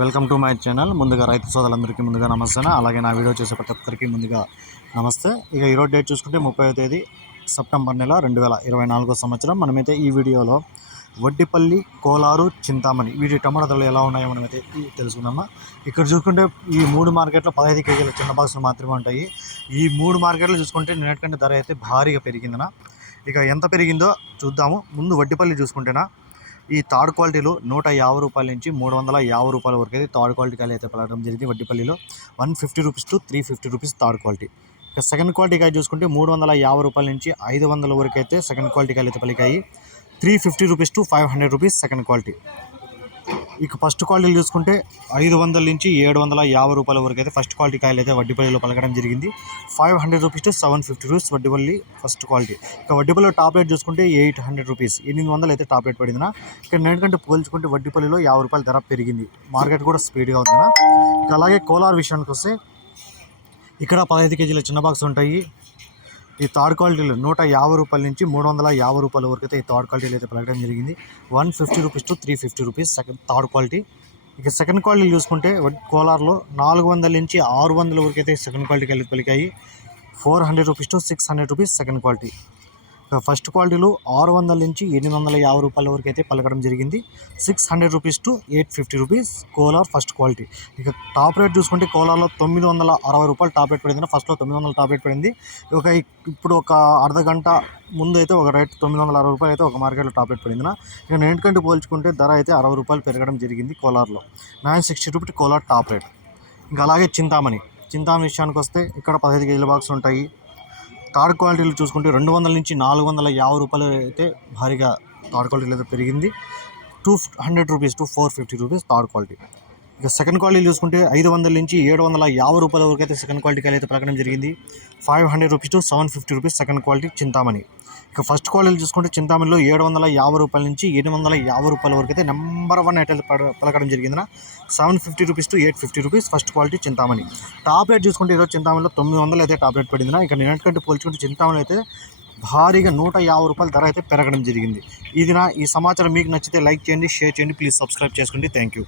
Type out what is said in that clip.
Welcome to my channel. ముందుగా రైతు సోదరులందరికీ ముందుగా నమస్తే అలాగే నా వీడియో చేసే ప్రతి ఒక్కరికి ముందుగా నమస్తే. ఇక ఈరోజు డేట్ చూసుకుంటే ముప్పై తేదీ సెప్టెంబర్ నెల రెండు వేల ఇరవై నాలుగో సంవత్సరం. మనమైతే ఈ వీడియోలో వడ్డిపల్లి కోలారు చింతామణి వీటి టమాటా ధరలు ఎలా ఉన్నాయో మనమైతే తెలుసుకుందామా. ఇక్కడ చూసుకుంటే ఈ మూడు మార్కెట్లో పదహైదు కేజీల చిన్న బాక్సులు మాత్రమే ఉంటాయి. ఈ మూడు మార్కెట్లు చూసుకుంటే నిన్నటికంటే ధర అయితే భారీగా పెరిగిందనా ఇక ఎంత పెరిగిందో చూద్దాము. ముందు వడ్డిపల్లి చూసుకుంటేనా? ఈ థర్డ్ క్వాలిటీలో నూట యాభై రూపాయల నుంచి మూడు వందల యాభై రూపాయల వరకు అయితే థర్డ్ క్వాలిటీ కాయలు అయితే పడడం జరిగింది వడ్డీపల్లిలో. One fifty rupees to three fifty rupees third quality. ఇక సెకండ్ క్వాలిటీ కాయ చూసుకుంటే మూడు వందల యాభై రూపాయల నుంచి ఐదు వందల వరకు అయితే సెకండ్ క్వాలిటీ కాయలు అయితే పలికాయి. Three fifty rupees to five hundred rupees second quality. ఇక ఫస్ట్ క్వాలిటీలు చూసుకుంటే ఐదు వందల నుంచి ఏడు వందల యాభై రూపాయల వరకు అయితే ఫస్ట్ క్వాలిటీ కాయలు అయితే వడ్డీపల్లిలో పలకడం జరిగింది. Five hundred rupees to seven fifty rupees Vaddipalli first quality ఇక వడ్డీపల్లిలో టాప్ రేట్ చూసుకుంటే ఎయిట్ హండ్రెడ్ రూపీస్ ఎనిమిది వందలు అయితే టాప్ రేట్ పడిందినా. ఇక నేటికంటే పోల్చుకుంటే వడ్డీపల్లిలో యాభై రూపాయల ధర పెరిగింది. మార్కెట్ కూడా స్పీడ్గా ఉందినా. ఇక అలాగే కోలార్ విషయానికి వస్తే ఇక్కడ పదహైదు కేజీల చిన్న బాక్స్ ఉంటాయి. ఈ థర్డ్ క్వాలిటీలు నూట యాభై రూపాయల నుంచి మూడు వందల యాభై రూపాయల వరకు అయితే ఈ థర్డ్ క్వాలిటీలు అయితే పలకడం జరిగింది. One fifty rupees to three fifty rupees second third quality. ఇక సెకండ్ క్వాలిటీ చూసుకుంటే కోలార్లో నాలుగు వందల నుంచి ఆరు వందల వరకు అయితే సెకండ్ క్వాలిటీకి వెళ్ళి పలికాయి. Four hundred rupees to six hundred rupees second quality. First క్వాలిటీలో ఆరు వందల నుంచి ఎనిమిది వందల యాభై రూపాయల వరకు అయితే పలకడం జరిగింది. Six hundred rupees to eight fifty rupees Kolar first quality. ఇక టాప్ రేట్ చూసుకుంటే కోలార్లో తొమ్మిది వందల అరవై రూపాయలు టాప్ రేట్ పడింది. ఫస్ట్లో తొమ్మిది వందల టాప్ రేట్ పడింది. ఒక ఇప్పుడు ఒక అర్ధ గంట ముందు అయితే ఒక రేట్ తొమ్మిది వందల అరవై రూపాయలు అయితే ఒక మార్కెట్లో టాప్ రేట్ పడింది ఇక నేటికంటే పోల్చుకుంటే ధర అయితే అరవై రూపాయలు పెరగడం జరిగింది కోలార్లో. Nine sixty rupees Kolar top rate. ఇంకా అలాగే చింతామణి. చింతామణి విషయానికి వస్తే ఇక్కడ పదహైదు కేజీల బాక్స్ ఉంటాయి. థర్డ్ క్వాలిటీలు చూసుకుంటే రెండు వందల నుంచి నాలుగు వందల యాభై రూపాయలు అయితే భారీగా థర్డ్ క్వాలిటీలో అయితే పెరిగింది. Two hundred rupees to four fifty rupees third quality. ఇక సెకండ్ క్వాలిటీ చూసుకుంటే ఐదు వందల నుంచి ఏడు వందల యాభై రూపాయల వరకు అయితే సెకండ్ క్వాలిటీకి అయితే ప్రకటన జరిగింది. Five hundred rupees to seven fifty rupees second quality Chintamani. ఇక ఫస్ట్ క్వాలిటీ చూసుకుంటే చింతామణిలో ఏడు వందల యాభై రూపాయల నుంచి ఎనిమిది వందల యాభై రూపాయల వరకు అయితే నెంబర్ వన్ ఐటెల్ పడ- పలకడం జరిగింది seven fifty rupees to eight fifty rupees first quality Chintamani. Top rate చూసుకుంటే ఈరోజు చింతామణిలో తొమ్మిది వందలు అయితే టాప్ రేట్ పడిందిన ఇక నిన్నటికంటే పోల్చుకుంటే చింతామణి అయితే భారీగా నూట యాభై రూపాయల ధర అయితే పెరగడం జరిగింది. ఇది నా ఈ సమాచారం. మీకు నచ్చితే లైక్ చేయండి షేర్ చేయండి. ప్లీజ్ సబ్స్క్రైబ్ చేసుకోండి. Thank you